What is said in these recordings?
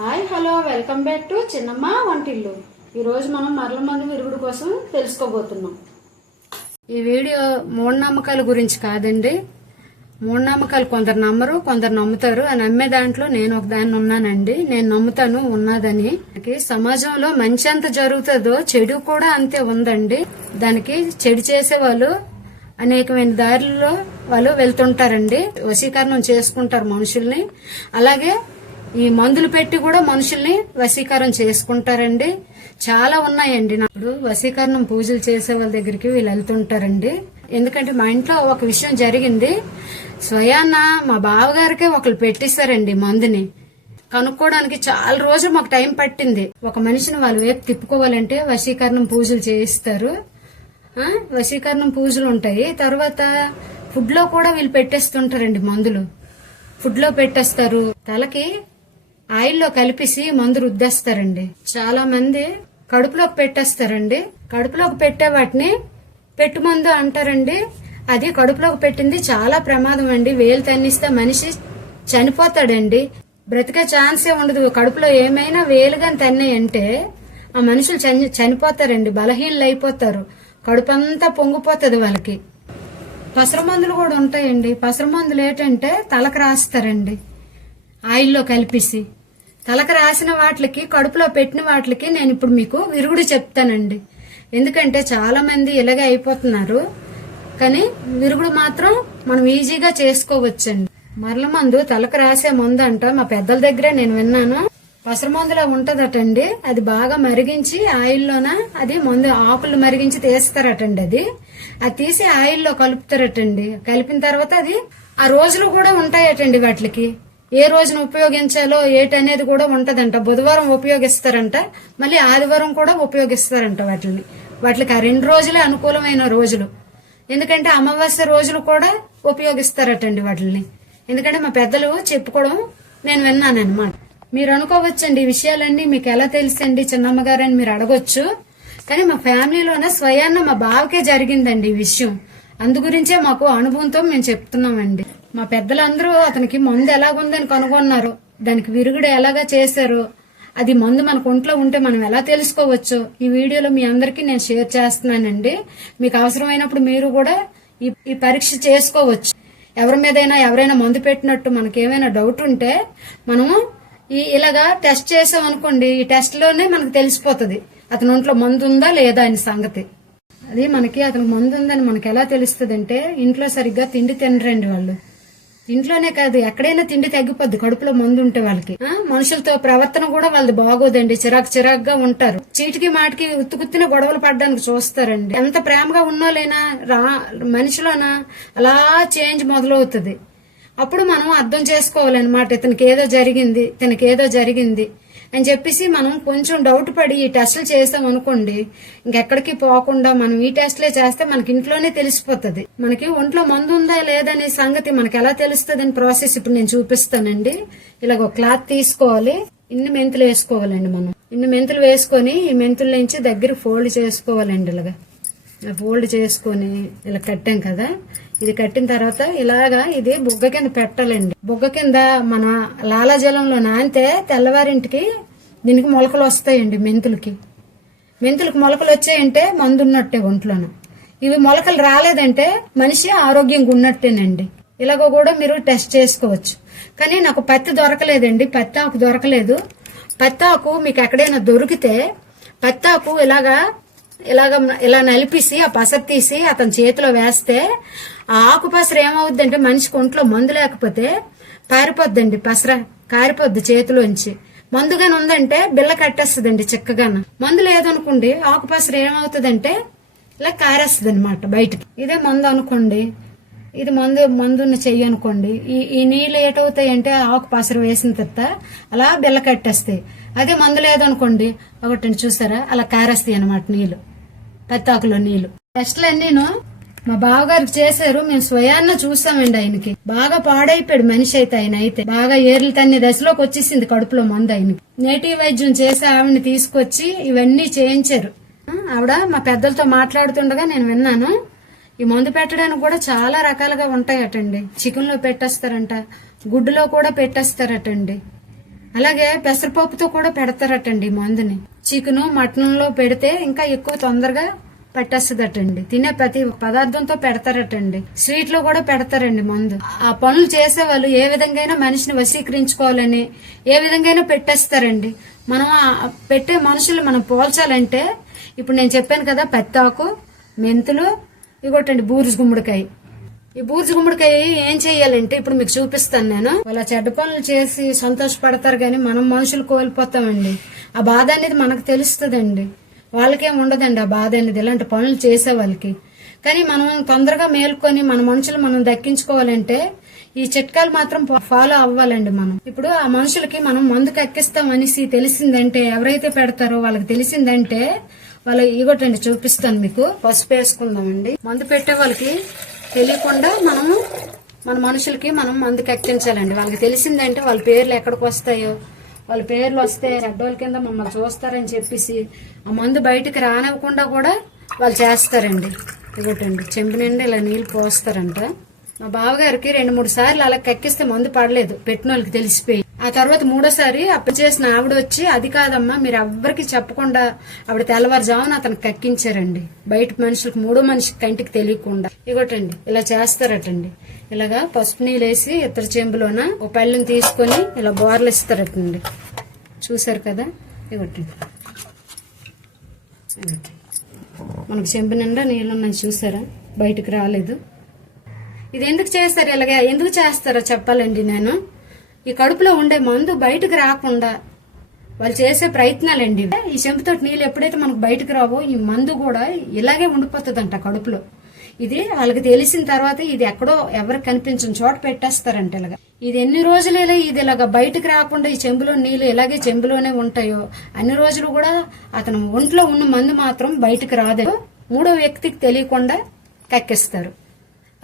Hi hello welcome back to Chinnamma Vantillu. ఈరోజు మనం మరల మంది విరుగుడు కోసం తెలుసుకోబోతున్నాం. ఈ వీడియో మూఢనమ్మకాల గురించి కాదండి. మూఢనమ్మకాలు కొందరు నమ్మరు కొందరు నమ్ముతారు. ఆ నమ్మే దాంట్లో నేను ఒక దాన్ని ఉన్నానండి. నేను నమ్ముతాను ఉన్నదని. సమాజంలో మంచి ఎంత జరుగుతుందో చెడు కూడా అంతే ఉందండి. దానికి చెడు చేసే వాళ్ళు అనేకమైన దారుల్లో వాళ్ళు వెళ్తుంటారండి. వశీకరణం చేసుకుంటారు మనుషుల్ని. అలాగే ఈ మందులు పెట్టి కూడా మనుషుల్ని వశీకరణం చేసుకుంటారండి. చాలా ఉన్నాయండి. నాకు వశీకరణం పూజలు చేసే వాళ్ళ దగ్గరికి వీళ్ళు వెళ్తుంటారండి. ఎందుకంటే మా ఇంట్లో ఒక విషయం జరిగింది. స్వయాన మా బావగారికే ఒకళ్ళు పెట్టిస్తారండి మందుని. కనుక్కోవడానికి చాలా రోజులు మాకు టైం పట్టింది. ఒక మనిషిని వాళ్ళు వైపు తిప్పుకోవాలంటే వశీకరణం పూజలు చేయిస్తారు. వశీకరణం పూజలు ఉంటాయి. తర్వాత ఫుడ్లో కూడా వీళ్ళు పెట్టేస్తుంటారండి మందులు. ఫుడ్లో పెట్టేస్తారు. తలకి ఆయిల్లో కలిపేసి మందు రుద్దేస్తారండి. చాలా మంది కడుపులోకి పెట్టేస్తారండి. కడుపులోకి పెట్టే వాటిని పెట్టు మందు అంటారండి. అది కడుపులోకి పెట్టింది చాలా ప్రమాదం అండి. వేలు తన్నిస్తే మనిషి చనిపోతాడండి. బ్రతికే ఛాన్సే ఉండదు. కడుపులో ఏమైనా వేలుగా తన్నాయంటే ఆ మనుషులు చని చనిపోతారండి. బలహీనలు అయిపోతారు. కడుపు అంతా పొంగిపోతుంది వాళ్ళకి. పసర మందులు కూడా ఉంటాయండి. పసర మందులు ఏంటంటే తలకు రాస్తారండి. ఆయిల్లో కలిపేసి. తలకు రాసిన వాటికి కడుపులో పెట్టిన వాటికి నేను ఇప్పుడు మీకు విరుగుడు చెప్తానండి. ఎందుకంటే చాలా మంది ఇలాగే అయిపోతున్నారు. కానీ విరుగుడు మాత్రం మనం ఈజీగా చేసుకోవచ్చండి. మరల మందు తలకు రాసే మందు అంట మా పెద్దల దగ్గరే నేను విన్నాను. పసర మందులో ఉంటదటండి. అది బాగా మరిగించి ఆయిల్లోన అది మందు ఆకులు మరిగించి తీస్తారటండి అది. అది తీసి ఆయిల్లో కలుపుతారటండి. కలిపిన తర్వాత అది ఆ రోజులు కూడా ఉంటాయటండి వాటికి. ఏ రోజున ఉపయోగించాలో ఏటనేది కూడా ఉంటదంట. బుధవారం ఉపయోగిస్తారంట మళ్ళీ ఆదివారం కూడా ఉపయోగిస్తారంట వాటిని. వాటికి ఆ రెండు రోజులే అనుకూలమైన రోజులు. ఎందుకంటే అమావాస్య రోజులు కూడా ఉపయోగిస్తారటండి వాటిని ఎందుకంటే మా పెద్దలు చెప్పుకోవడం నేను విన్నాను అనమాట మీరు అనుకోవచ్చండి ఈ విషయాలన్నీ మీకు ఎలా తెలుసండి చిన్నమ్మగారు అని మీరు అడగొచ్చు. కానీ మా ఫ్యామిలీలోనే స్వయాన్న మా బావకే జరిగిందండి ఈ విషయం. అందు గురించే మాకు అనుభవంతో మేము చెప్తున్నామండి. మా పెద్దలందరూ అతనికి మందు ఎలాగుందని కనుగొన్నారు. దానికి విరుగుడు ఎలాగా చేశారు? అది మందు మనకు ఒంట్లో ఉంటే మనం ఎలా తెలుసుకోవచ్చు? ఈ వీడియోలో మీ అందరికీ నేను షేర్ చేస్తున్నానండి. మీకు అవసరమైనప్పుడు మీరు కూడా ఈ ఈ పరీక్ష చేసుకోవచ్చు. ఎవరి మీదైనా ఎవరైనా మందు పెట్టినట్టు మనకి ఏమైనా డౌట్ ఉంటే మనము ఈ ఇలాగా టెస్ట్ చేసాం అనుకోండి ఈ టెస్ట్లోనే మనకు తెలిసిపోతుంది. అతని ఒంట్లో మందు ఉందా లేదా అని సంగతి. అది మనకి అతనికి మందు ఉందని మనకి ఎలా తెలుస్తుంది అంటే ఇంట్లో సరిగ్గా తిండి తినరండి వాళ్ళు. ఇంట్లోనే కాదు ఎక్కడైనా తిండి తగ్గిపోద్ది. కడుపులో మందు ఉంటే వాళ్ళకి. మనుషులతో ప్రవర్తన కూడా వాళ్ళది బాగోదండి. చిరాకు చిరాకుగా ఉంటారు. చీటికి మాటికి ఉత్తుకుత్తిన గొడవలు పడడానికి చూస్తారండి. ఎంత ప్రేమగా ఉన్నోలేనా రా మనిషిలోనా అలా చేంజ్ మొదలవుతుంది. అప్పుడు మనం అర్థం చేసుకోవాలన్నమాట. ఇతనికి ఏదో జరిగింది ఇతనికి ఏదో జరిగింది. అని చెప్పేసి మనం కొంచెం డౌట్ పడి ఈ టెస్ట్లు చేస్తాం అనుకోండి ఇంకెక్కడికి పోకుండా మనం ఈ టెస్ట్లే చేస్తే మనకి ఇంట్లోనే తెలిసిపోతుంది. మనకి ఒంట్లో మందు ఉందా లేదనే సంగతి మనకి ఎలా తెలుస్తుంది అని ప్రాసెస్ ఇప్పుడు నేను చూపిస్తానండి. ఇలాగ ఒక క్లాత్ తీసుకోవాలి. ఇన్ని మెంతులు వేసుకోవాలండి మనం. ఇన్ని మెంతులు వేసుకొని ఈ మెంతుల నుంచి దగ్గర ఫోల్డ్ చేసుకోవాలండి ఇలాగా. ఫోల్డ్ చేసుకొని ఇలా కట్టాం కదా. ఇది కట్టిన తర్వాత ఇలాగా ఇది బుగ్గ కింద పెట్టాలండి. బుగ్గ కింద మన లాలాజలంలో నానితే తెల్లవారింటికి దీనికి మొలకలు వస్తాయండి మెంతులకి. మెంతులకు మొలకలు వచ్చాయంటే మందు ఉన్నట్టే ఒంట్లోనూ. ఇవి మొలకలు రాలేదంటే మనిషి ఆరోగ్యంగా ఉన్నట్టేనండి. ఇలాగ కూడా మీరు టెస్ట్ చేసుకోవచ్చు. కానీ నాకు పత్తి దొరకలేదండి. పత్తి ఆకు దొరకలేదు. పత్తి ఆకు మీకు ఎక్కడైనా దొరికితే పత్తి ఆకు ఇలాగా ఇలాగ ఇలా నలిపేసి ఆ పసరు తీసి అతని చేతిలో వేస్తే ఆ ఆకు పసరు ఏమవుద్దంటే మనిషికి ఒంట్లో మందు లేకపోతే పారిపోద్దండి పసర కారిపోద్ది చేతిలోంచి. మందుగాని ఉందంటే బిల్ల కట్టేస్తుందండి చిక్కగాన. మందు లేదనుకోండి ఆకు పసరు ఏమవుతుందంటే ఇలా కారేస్తుంది అనమాట బయటికి. ఇదే మందు అనుకోండి ఇది మందు మందున్న చెయ్యి అనుకోండి ఈ ఈ నీళ్ళు ఏటవుతాయంటే ఆకు పసరు వేసిన తర్వాత అలా బిల్ల కట్టేస్తాయి. అదే మందు లేదనుకోండి. ఒకటి చూసారా అలా కారేస్తాయి అనమాట నీళ్ళు పెత్తాకులో నీళ్ళు టెస్ట్లు అన్నీను మా బావగారికి చేశారు. మేము స్వయాన్న చూసామండి ఆయనకి. బాగా పాడైపోయాడు మనిషి అయితే ఆయన అయితే. బాగా ఏర్లు తన్ని దశలోకి వచ్చేసింది కడుపులో మందు ఆయనకి. నేటివ్ వైద్యం చేసి ఆవిడని తీసుకొచ్చి ఇవన్నీ చేయించారు. ఆవిడ మా పెద్దలతో మాట్లాడుతుండగా నేను విన్నాను. ఈ మందు పెట్టడానికి కూడా చాలా రకాలుగా ఉంటాయటండి. చికెన్లో పెట్టేస్తారంట. గుడ్డులో కూడా పెట్టేస్తారటండి. అలాగే పెసరపప్పుతో కూడా పెడతారటండి మందుని. చికెను మటన్లో పెడితే ఇంకా ఎక్కువ తొందరగా పట్టేస్తుందటండి. తినే ప్రతి పదార్థంతో పెడతారటండి. స్వీట్లో కూడా పెడతారండి మందు. ఆ పనులు చేసే వాళ్ళు ఏ విధంగా మనిషిని వశీకరించుకోవాలని ఏ విధంగా పెట్టేస్తారండి. మనం పెట్టే మనుషులు మనం పోల్చాలంటే ఇప్పుడు నేను చెప్పాను కదా పెత్తాకు మెంతులు ఇగోటండి బూరుజు గుమ్మడికాయ. ఈ బూర్జు గుమ్మడికాయ ఏం చెయ్యాలంటే ఇప్పుడు మీకు చూపిస్తాను నేను. అలా చెడ్డ పనులు చేసి సంతోషపడతారు కానీ మనం మనుషులు కోల్పోతామండి. ఆ బాధ అనేది మనకు తెలుస్తుందండి. వాళ్ళకేం ఉండదండి ఆ బాధ అనేది ఇలాంటి పనులు చేసే వాళ్ళకి. కానీ మనం తొందరగా మేల్కొని మన మనుషులు మనం దక్కించుకోవాలంటే ఈ చిట్కాలు మాత్రం ఫాలో అవ్వాలండి మనం. ఇప్పుడు ఆ మనుషులకి మనం మందుకు ఎక్కిస్తాం అనేసి తెలిసిందంటే ఎవరైతే పెడతారో వాళ్ళకి తెలిసిందంటే వాళ్ళ ఇగోటండి చూపిస్తాను మీకు. పసుపు వేసుకుందామండి. మందు పెట్టే వాళ్ళకి తెలియకుండా మనము మన మనుషులకి మనం మందు ఎక్కించాలండి వాళ్ళకి తెలిసిందంటే వాళ్ళ పేర్లు ఎక్కడికి వస్తాయో వాళ్ళ పేర్లు వస్తే చెడ్డోళ్ళ కింద మమ్మల్ని చూస్తారని చెప్పేసి ఆ మందు బయటికి రానివ్వకుండా కూడా వాళ్ళు చేస్తారండి. ఇవ్వటండి. చెంపినండి నిండా ఇలా నీళ్ళు పోస్తారంట. మా బావగారికి రెండు మూడు సార్లు అలా కక్కిస్తే మందు పడలేదు. పెట్టిన వాళ్ళకి తెలిసిపోయి. ఆ తర్వాత మూడోసారి అప్పుడు చేసిన ఆవిడ వచ్చి అది కాదమ్మా మీరు ఎవ్వరికి చెప్పకుండా ఆవిడ తెల్లవారుజామున అతను కక్కించారండి. బయట మనుషులకు మూడో మనిషి కంటికి తెలియకుండా. ఇగోటండి ఇలా చేస్తారటండి. ఇలాగా పసుపు నీళ్ళు వేసి ఇద్దరు చెంబులోన ఒక పళ్ళని తీసుకొని ఇలా బోర్లు ఇస్తారటండి. చూసారు కదా? ఇగోటండి. ఇగోటండి. మనకు చెంబు నిండా నీళ్ళు ఉన్నాయి చూసారా? బయటకు రాలేదు. ఇది ఎందుకు చేస్తారు ఇలాగా? ఎందుకు చేస్తారో చెప్పాలండి నేను. ఈ కడుపులో ఉండే మందు బయటకు రాకుండా వాళ్ళు చేసే ప్రయత్నాలండి. ఈ చెంపుతో నీళ్ళు ఎప్పుడైతే మనకు బయటకు రావో ఈ మందు కూడా ఇలాగే ఉండిపోతుందంట కడుపులో. ఇది వాళ్ళకి తెలిసిన తర్వాత ఇది ఎక్కడో ఎవరికి కనిపించిన చోట పెట్టేస్తారంట ఇలాగా. ఇది ఎన్ని రోజులు ఇలా ఇది ఇలాగ బయటకు రాకుండా ఈ చెంబులో నీళ్ళు ఇలాగే చెంబులోనే ఉంటాయో అన్ని రోజులు కూడా అతను ఒంట్లో ఉన్న మందు మాత్రం బయటకు రాదు. మూడో వ్యక్తికి తెలియకుండా కక్కిస్తారు.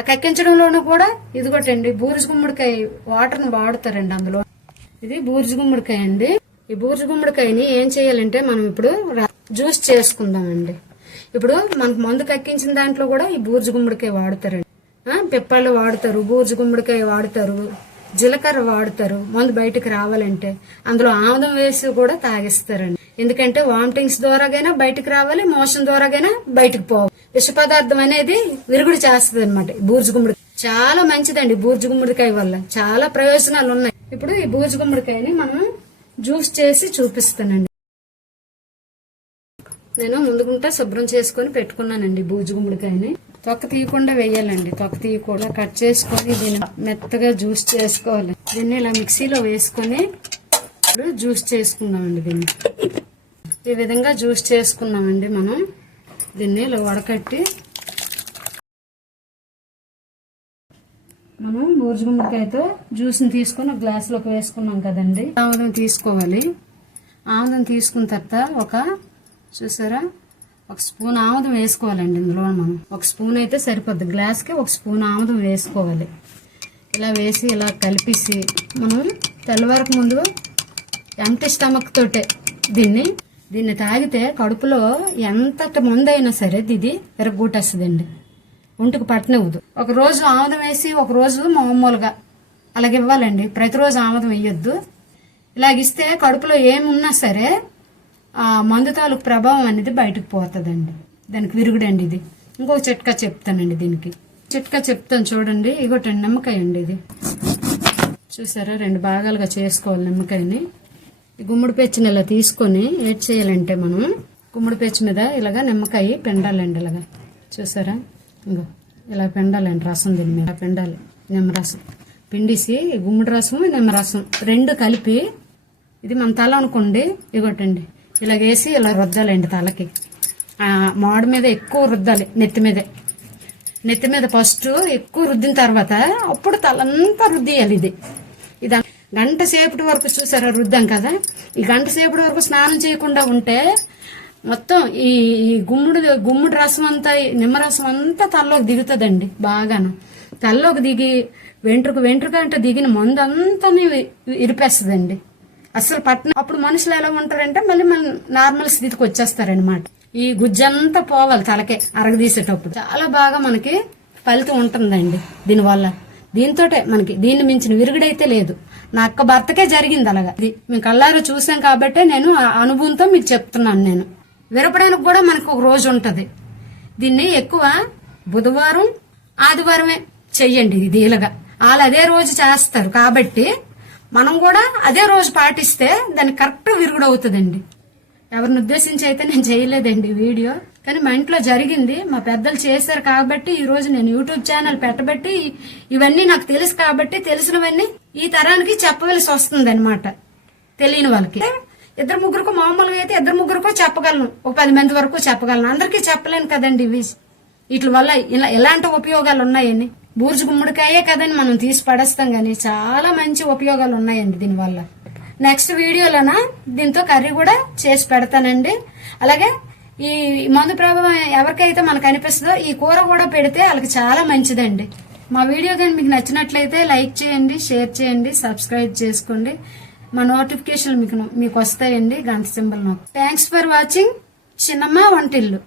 ఆ కక్కించడంలోనూ కూడా ఇదిగోటండి బూరుజు గుమ్మడికాయ వాటర్ని వాడతారండి అందులో. ఇది బూరుజు గుమ్మడికాయ అండి. ఈ బూరుజు గుమ్మడికాయని ఏం చేయాలంటే మనం ఇప్పుడు జ్యూస్ చేసుకుందామండి. ఇప్పుడు మనకు మందు కక్కించిన దాంట్లో కూడా ఈ బూరుజు గుమ్మడికాయ వాడతారండి. ఆ, పిప్పళ్ళు వాడతారు బూరుజు గుమ్మడికాయ వాడతారు జీలకర్ర వాడతారు మందు బయటకు రావాలంటే అందులో ఆముదం వేసి కూడా తాగిస్తారండి. ఎందుకంటే వామిటింగ్స్ ద్వారాగైనా బయటకు రావాలి మోషన్ ద్వారాగైనా బయటకు పోవాలి. విష పదార్థం అనేది విరుగుడు చేస్తుంది అనమాట బూర్జు గుమ్మడి చాలా మంచిదండి బూర్జు గుమ్మడికాయ వల్ల. చాలా ప్రయోజనాలు ఉన్నాయి. ఇప్పుడు ఈ బూర్జు గుమ్మడికాయని మనం జ్యూస్ చేసి చూపిస్తానండి. నేను ముందుకుంటా శుభ్రం చేసుకొని పెట్టుకున్నానండి బూజు గుమ్మడికాయని. తొక్క తీయకుండా వేయాలండి. తొక్క తీయకుండా కట్ చేసుకొని దీన్ని మెత్తగా జ్యూస్ చేసుకోవాలి. దీన్ని ఇలా మిక్సీలో వేసుకొని ఇప్పుడు జ్యూస్ చేసుకున్నామండి దీన్ని. ఈ విధంగా జ్యూస్ చేసుకున్నామండి మనం. దీన్ని ఇలా వడకట్టి మనం బూజు గుమ్మడికాయతో జ్యూస్ని తీసుకొని ఒక గ్లాసులోకి వేసుకున్నాం కదండి. ఆముదం తీసుకోవాలి. ఆముదం తీసుకున్న తర్వాత ఒక చూసారా? ఒక స్పూన్ ఆముదం వేసుకోవాలండి ఇందులో మనం. ఒక స్పూన్ అయితే సరిపోద్ది. గ్లాస్కి ఒక స్పూన్ ఆముదం వేసుకోవాలి. ఇలా వేసి ఇలా కలిపేసి మనం తెల్లవారికి ముందు ఎంత స్టమక్ తోటే దీన్ని దీన్ని తాగితే కడుపులో ఎంత ముందైనా అయినా సరే ఇది విరగొట్టేస్తుందండి ఒంటికి పట్టనివ్వదు ఒక రోజు ఆముదం వేసి ఒక రోజు మామూలుగా అలాగ ఇవ్వాలండి. ప్రతిరోజు ఆముదం వేయొద్దు. ఇలాగిస్తే కడుపులో ఏమున్నా సరే ఆ మందు తాలూకు ప్రభావం అనేది బయటకు పోతుందండి. దానికి విరుగుడండి ఇది. ఇంకొక చిట్కా చెప్తానండి దీనికి. చిట్కా చెప్తాను చూడండి. ఇగోటండి నిమ్మకాయ అండి ఇది. చూసారా? రెండు భాగాలుగా చేసుకోవాలి నిమ్మకాయని. గుమ్మడి పెచ్చుని ఇలా తీసుకొని ఏడ్ చేయాలంటే మనం గుమ్మడి పెచ్చు మీద ఇలాగా నిమ్మకాయ పెండాలండి ఇలాగా. చూసారా? ఇంకో ఇలా పెండాలండి రసం దీని మీద. పెండాలి. నిమ్మరసం. పిండిసి గుమ్మడి రసం నిమ్మరసం రెండు కలిపి ఇది మన తల అనుకోండి ఇగోటండి. ఇలాగేసి ఇలా రుద్దాలండి తలకి. ఆ మాడు మీద ఎక్కువ రుద్దాలి నెత్తి మీదే. నెత్తి మీద ఫస్ట్ ఎక్కువ రుద్దిన తర్వాత అప్పుడు తలంతా రుద్దియాలి ఇది. ఇది గంట సేపటి వరకు చూసారా రుద్దాం కదా? ఈ గంట సేపటి వరకు స్నానం చేయకుండా ఉంటే మొత్తం ఈ ఈ గుమ్ముడు గుమ్ముడు రసం అంతా నిమ్మరసం అంతా తలలోకి దిగుతుందండి బాగాను. తలలోకి దిగి వెంట్రుక వెంట్రుక అంటే దిగిన మందు అంతా ఇరిపేస్తుందండి అసలు పట్టణం అప్పుడు మనుషులు ఎలా ఉంటారంటే మళ్ళీ మన నార్మల్ స్థితికి వచ్చేస్తారనమాట ఈ గుజ్జంతా పోవాలి తలకే అరగదీసేటప్పుడు. చాలా బాగా మనకి ఫలితం ఉంటుందండి దీనివల్ల. దీంతోటే మనకి దీన్ని మించిన విరుగుడైతే లేదు. నా అక్క భర్తకే జరిగింది అలాగా. ఇది మేము కళ్ళారో చూసాం కాబట్టే నేను ఆ అనుభవంతో మీకు చెప్తున్నాను నేను. విరపడానికి కూడా మనకు ఒక రోజు ఉంటది. దీన్ని ఎక్కువ బుధవారం ఆదివారమే చెయ్యండి ఇది ఇలాగా. వాళ్ళు అదే రోజు చేస్తారు కాబట్టి మనం కూడా అదే రోజు పాటిస్తే దాన్ని కరెక్ట్ విరుగుడు అవుతుందండి. ఎవరిని ఉద్దేశించి అయితే నేను చేయలేదండి వీడియో. కానీ మా ఇంట్లో జరిగింది. మా పెద్దలు చేశారు కాబట్టి ఈ రోజు నేను యూట్యూబ్ ఛానల్ పెట్టబట్టి ఇవన్నీ నాకు తెలుసు కాబట్టి తెలిసినవన్నీ ఈ తరానికి చెప్పవలసి వస్తుంది అనమాట తెలియని వాళ్ళకి. ఇద్దరు ముగ్గురుకు మామూలుగా అయితే ఇద్దరు ముగ్గురుకో చెప్పగలను. ఒక పది మంది వరకు చెప్పగలను. అందరికీ చెప్పలేను కదండి ఇవి. వీటి వల్ల ఇలా ఎలాంటి ఉపయోగాలు ఉన్నాయని బూర్జు గుమ్మడికాయే కదండి మనం తీసి పడేస్తాం కానీ చాలా మంచి ఉపయోగాలు ఉన్నాయండి దీనివల్ల. నెక్స్ట్ వీడియోలోన? దీంతో కర్రీ కూడా చేసి పెడతానండి. అలాగే ఈ మందు ప్రభావం ఎవరికైతే మనకు అనిపిస్తుందో ఈ కూర కూడా పెడితే వాళ్ళకి చాలా మంచిదండి. మా వీడియో కానీ మీకు నచ్చినట్లయితే లైక్ చేయండి షేర్ చేయండి సబ్స్క్రైబ్ చేసుకోండి. మా నోటిఫికేషన్ మీకు మీకు వస్తాయండి. గంట symbol thanks for watching Chinnamma Vantillu.